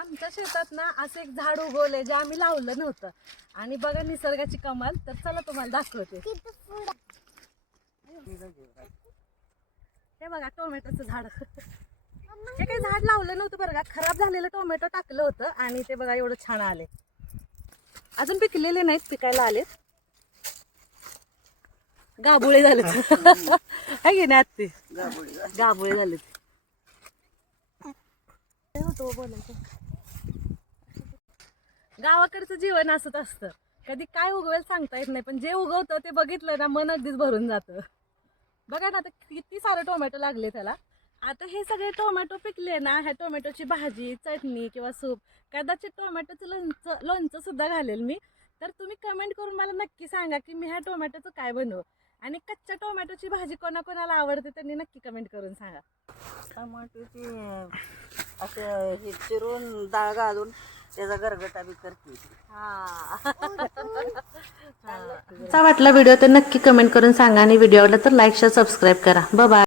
आमच्या शेतात ना असं एक झाड उगवलंय जे आम्ही लावलं नव्हतं आणि बघा निसर्गाची कमाल. तर चला तुम्हाला दाखवते. हे बघा टोमॅटोचं झाड. हे काही झाड लावलं नव्हतं बरं का, खराब झालेलं टोमॅटो टाकलं होतं आणि ते बघा एवढं छान आले. अजून पिकलेले नाहीत, पिकायला आलेत. गाबुळे झालेत. आहे की नाही ते गाबुळे झालेत. गावाकडचं जीवन असंच असतं, कधी काय उगवेल सांगता येत नाही, पण जे उगवतं ते बघितलं ना मन अगदीच भरून जातं. बघा ना आता किती सारे टोमॅटो लागले त्याला. आता हे सगळे टोमॅटो पिकले ना, ह्या टोमॅटोची भाजी, चटणी किंवा सूप, कदाचित टोमॅटोचं लोणचं सुद्धा घालेल मी. तर तुम्ही कमेंट करून मला नक्की सांगा की मी ह्या टोमॅटोचं काय बनवू. आणि कच्च्या टोमॅटोची भाजी कोणाकोणाला आवडते त्यांनी नक्की कमेंट करून सांगा. टमाटोची असं हे चिरून डाळ घालून त्याचा गरगटा बी करते. वाटला व्हिडिओ तर नक्की कमेंट करून सांगा आणि व्हिडिओ आवडला तर लाईक शेअर सबस्क्राईब करा. Bye bye.